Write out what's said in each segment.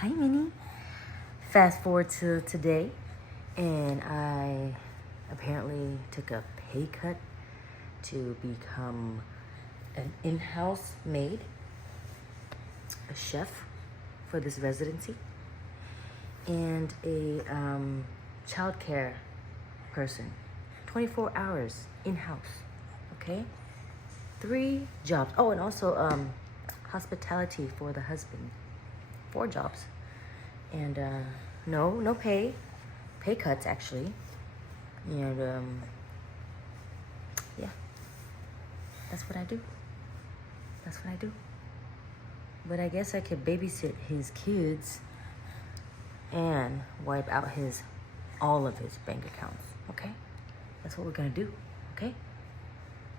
Hi, Minnie. Fast forward to today, and I apparently took a pay cut to become an in-house maid, a chef for this residency, and a childcare person. 24 hours in-house, okay? 3 jobs. Oh, and also hospitality for the husband. 4 jobs. And no pay cuts actually. And yeah, that's what I do. But I guess I could babysit his kids and wipe out all of his bank accounts. Okay? That's what we're gonna do. Okay?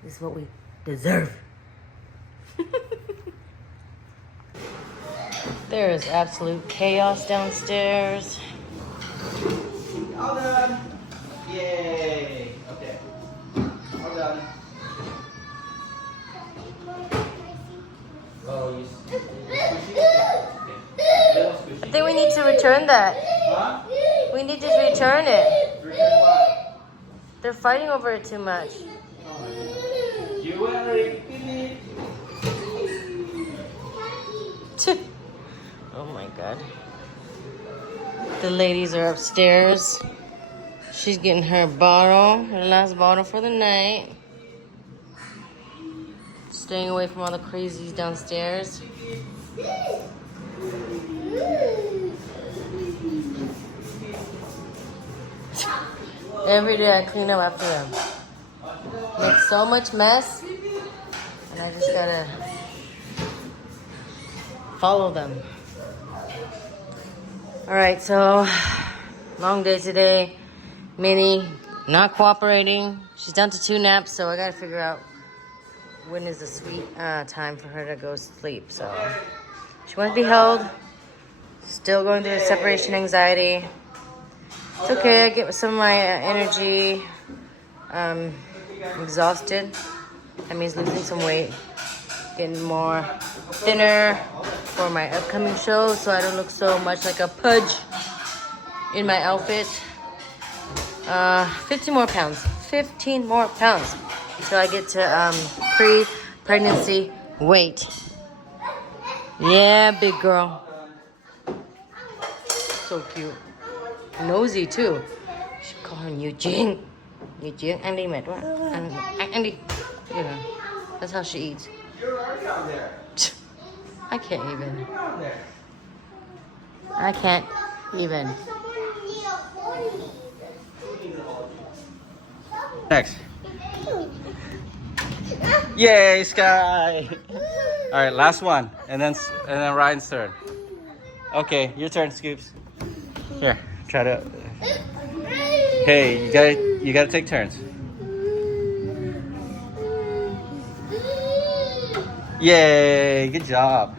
This is what we deserve. There is absolute chaos downstairs. All done. Yay. Okay. All done. Oh, you squishy? Okay. Little squishy. I think we need to return that. Huh? We need to return it. Return what? They're fighting over it too much. Oh my goodness. You want to repeat it? Oh my god. The ladies are upstairs. She's getting her last bottle for the night. Staying away from all the crazies downstairs. Every day I clean up after them. Make so much mess. And I just gotta follow them. Alright, so long day today. Minnie not cooperating. She's down to 2 naps, so I gotta figure out when is the sweet time for her to go sleep. So she wants to be held. Still going through the separation anxiety. It's okay, I get some of my energy exhausted. That means losing some weight. Getting more thinner for my upcoming show so I don't look so much like a pudge in my outfit. 15 more pounds. 15 more pounds. So I get to pre-pregnancy weight. Yeah, big girl. So cute. Nosy too. Should call her Eugene. Eugene, ăn đi mệt quá. Ăn đi. Yeah, that's how she eats. You're already down there. I can't even. You're down there. I can't even. Next. Yay, Sky! All right, last one, and then Ryan's turn. Okay, your turn, Scoops. Here, try to. Hey, you gotta take turns. Yay! Good job.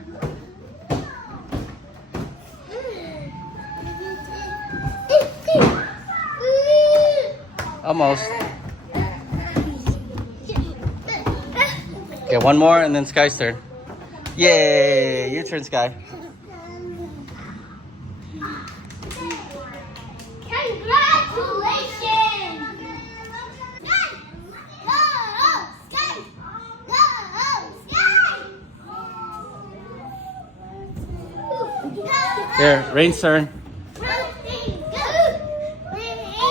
Almost. Okay, one more and then Sky's turn. Yay! Your turn, Sky. Congratulations! Here, Rain's turn.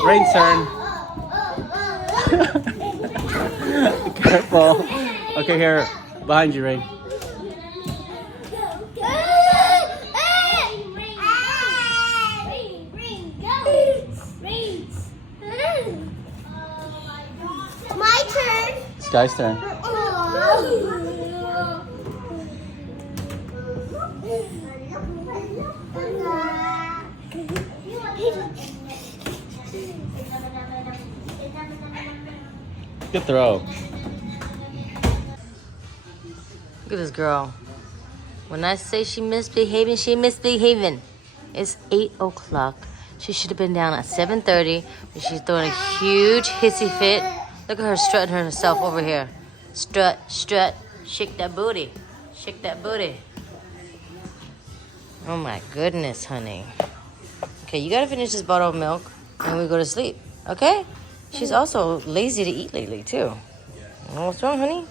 Rain's turn. Careful. Okay, here, behind you, Rain. My turn. Sky's turn. Good throw. Look at this girl. When I say she misbehaving, she misbehaving. It's 8 o'clock. She should have been down at 7:30, but she's throwing a huge hissy fit. Look at her strutting herself over here. Strut, strut, shake that booty. Shake that booty. Oh my goodness, honey. Okay, you gotta finish this bottle of milk and we go to sleep, okay? She's also lazy to eat lately, too. What's wrong, honey?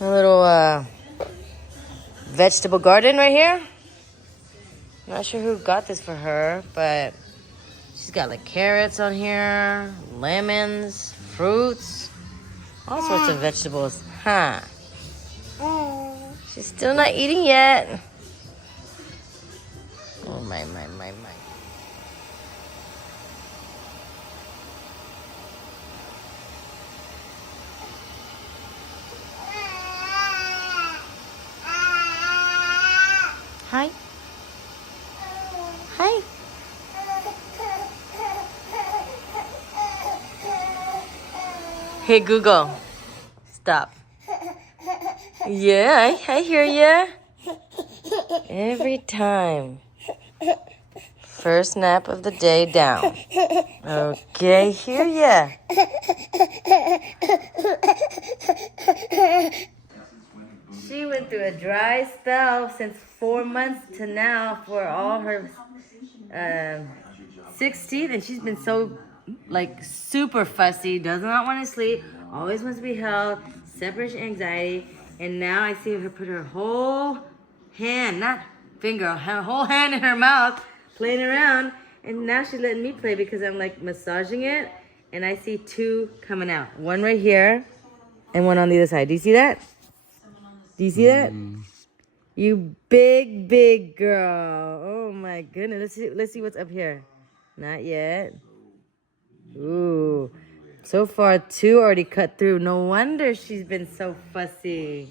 A little vegetable garden right here. Not sure who got this for her, but she's got like carrots on here, lemons, fruits, all sorts of vegetables. Huh? She's still not eating yet. Oh, my. Hi. Hi. Hey, Google. Stop. Yeah, I hear ya. Every time. First nap of the day down. Okay, hear ya. She went through a dry spell since 4 months to now for all her 6 teeth, and she's been so like super fussy, does not want to sleep, always wants to be held, separation anxiety, and now I see her put her whole hand, not finger, her whole hand in her mouth, playing around, and now she's letting me play because I'm like massaging it, and I see 2 coming out. One right here, and one on the other side. Do you see that? Do you see that? You big girl. Oh my goodness. Let's see what's up here. Not yet. Ooh. So far 2 already cut through. No wonder she's been so fussy.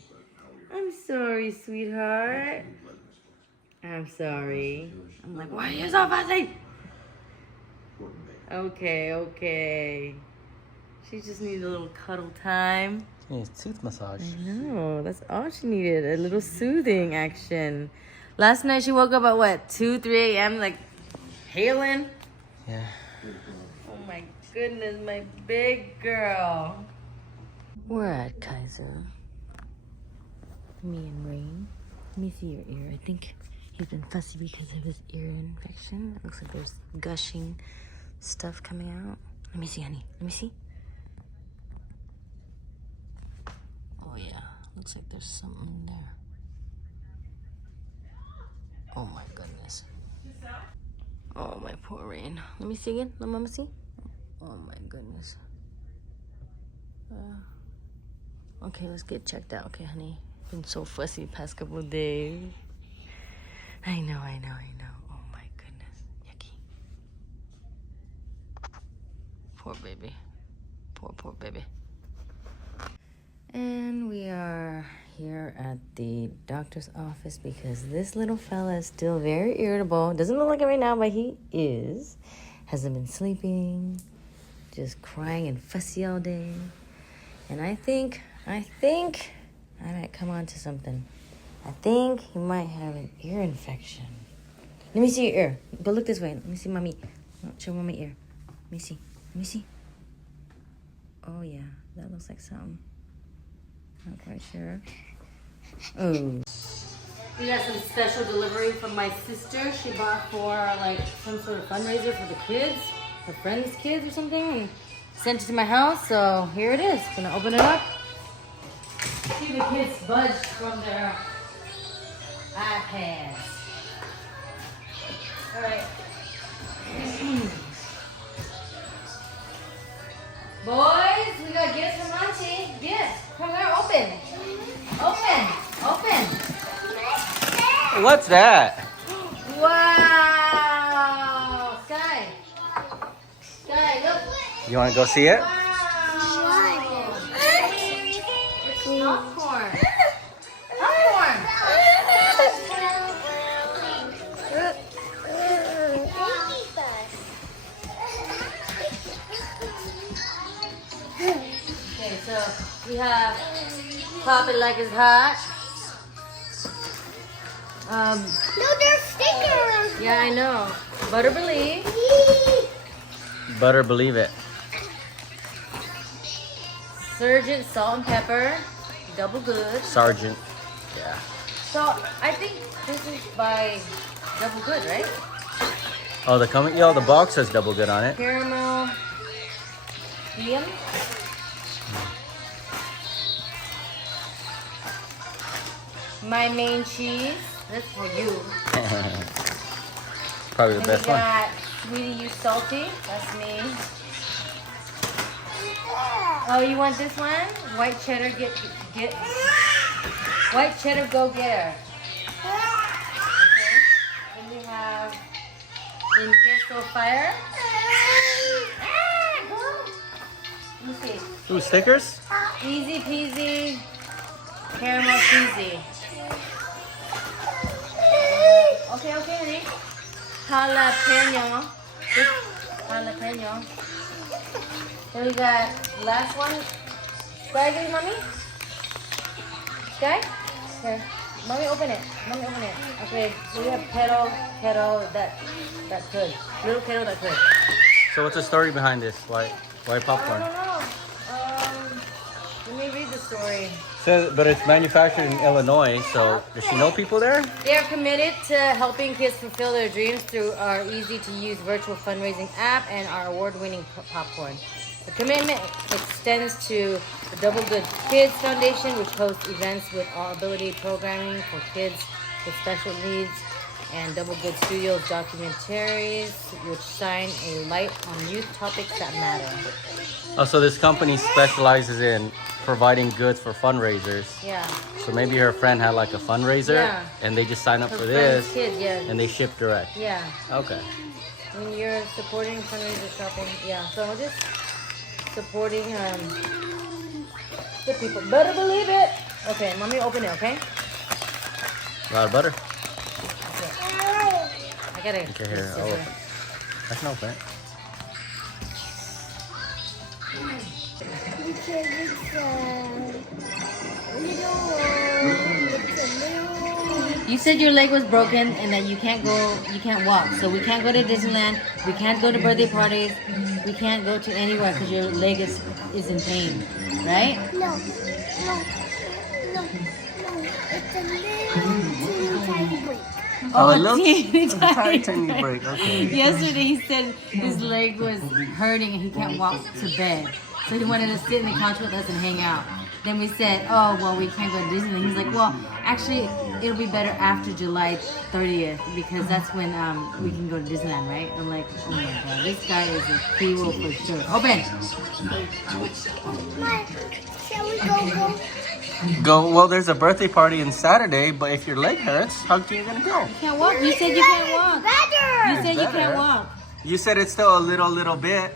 I'm sorry, sweetheart. I'm sorry. I'm like, why are you so fussy? Okay. She just needs a little cuddle time. She needs tooth massage. I know, that's all she needed, a little soothing action. Last night she woke up at what, 2, 3 a.m. like hailing? Yeah. Oh my goodness, my big girl. We're at Kaiser. Me and Rain. Let me see your ear. I think he's been fussy because of his ear infection. It looks like there's gushing stuff coming out. Let me see, honey. Let me see. Oh yeah, looks like there's something there. Oh my goodness. Oh my poor Rain. Let me see again. Let mama see. Oh my goodness. Okay, let's get checked out. Okay, honey. Been so fussy the past couple of days. I know. Oh my goodness. Yucky. Poor baby. Poor baby. And we are here at the doctor's office because this little fella is still very irritable. Doesn't look like it right now, but he is. Hasn't been sleeping, just crying and fussy all day. And I think I might come on to something. I think he might have an ear infection. Let me see your ear. Go look this way. Let me see mommy. Show mommy ear. Let me see. Oh yeah, that looks like something. Not quite sure. Oh. We got some special delivery from my sister. She bought for like some sort of fundraiser for the kids, her friends' kids or something, and sent it to my house. So here it is. Gonna open it up. See the kids budge from their iPads. All right. Boys, we got gifts from Auntie. Gifts. Come here, open. What's that? Wow. Sky, look. You want to go see it? Wow. It's popcorn. Okay, so we have Pop It Like It's Hot. No, there's stickers. Yeah, I know. Butter Believe. Butter believe it. Surgeon Salt and Pepper. Double good. Sergeant. Yeah. So I think this is by Double Good, right? Oh, the box says double good on it. Caramel. Medium. My main cheese. That's for you. Probably the And best we one. got Sweetie You Salty. That's me. Oh, you want this one? White cheddar get white cheddar go getter. Okay. Then we have in queso fire. Ah, go. Let me see. Ooh, stickers? Easy peasy. Caramel cheesy. Okay, honey. Jalapeno. This jalapeno. Then we got last one. Sky, mommy? Sky? Here. Mommy, open it. Okay, so we have kettle, that's good. Little kettle, that's good. So what's the story behind this? Why I popcorn? don't know. Let me read the story. But it's manufactured in Illinois, so does she know people there? They are committed to helping kids fulfill their dreams through our easy-to-use virtual fundraising app and our award-winning popcorn. The commitment extends to the Double Good Kids Foundation, which hosts events with all-ability programming for kids with special needs, and Double Good Studios documentaries, which shine a light on youth topics that matter. Oh, so this company specializes in providing goods for fundraisers. Yeah. So maybe her friend had like a fundraiser, Yeah. and they just sign up For for friends, this, kids, yeah. and they ship direct. Yeah. Okay. When you're supporting fundraiser shopping, yeah. So we're just supporting the people. Better believe it. Okay, mommy, open it. Okay. A lot of butter. I gotta. Okay, here. I'll open. I can open it. You said your leg was broken and that you can't walk. So we can't go to Disneyland. We can't go to birthday parties. We can't go to anywhere because your leg is in pain, right? No. It's a little tiny break. Oh, it looks teeny tiny break. Okay. Yesterday he said his leg was hurting and he can't walk to bed. So he wanted to sit in the couch with us and hang out. Then we said, oh, well, we can't go to Disneyland. He's like, well, actually, it'll be better after July 30th because that's when we can go to Disneyland, right? I'm like, oh my God, this guy is a hero for sure. Open. Mom, shall we go? Go. Well, there's a birthday party on Saturday, but if your leg hurts, how can you gonna go? You can't walk. You said you can't walk. Better. You said you better. can't walk. You said it's still a little bit.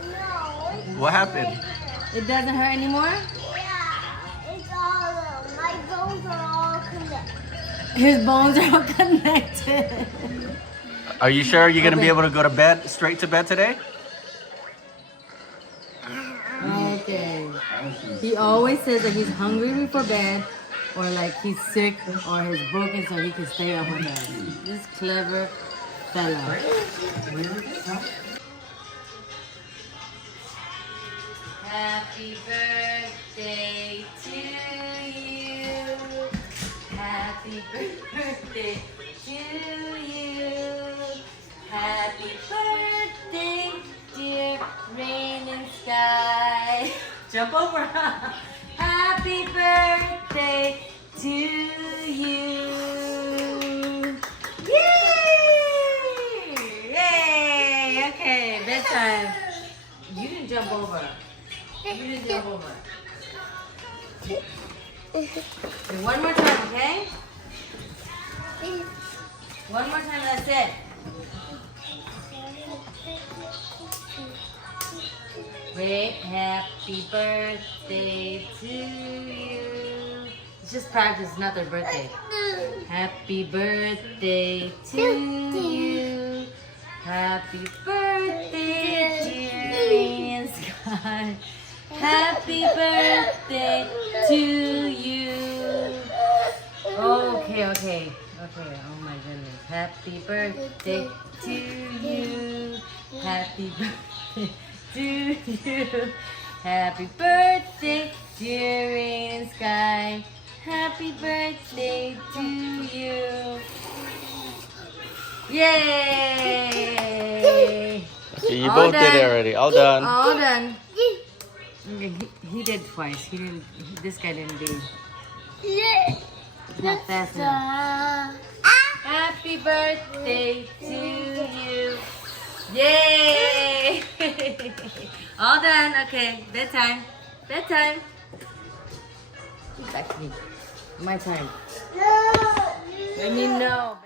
No. What happened? It doesn't hurt anymore? Yeah. It's all, my bones are all connected. His bones are all connected. Are you sure you're gonna be able to go to bed, straight to bed today? Okay. He always says that he's hungry before bed, or like he's sick, or he's broken, so he can stay up with us. This clever fellow. Happy birthday to you. Happy birthday to you. Happy birthday, dear rain and sky. Jump over. Happy birthday to you. Yay! Yay! Okay, bedtime. You didn't jump over. You didn't jump over. And one more time, okay? One more time, that's it. Great, happy birthday to you. It's just practice, not their birthday. Happy birthday to you. Happy birthday, dear rain and sky. Happy birthday to you. Okay. Oh my goodness. Happy birthday to you. Happy birthday to you. Happy birthday, dear rain and sky. Happy birthday to you. Yay! Okay, you All both did it done. already. All done. All done. He did twice. This guy didn't do. Not fast enough. Happy birthday to you. Yay! All done. Okay, bedtime. Bedtime. Back to me. My time. Let me know.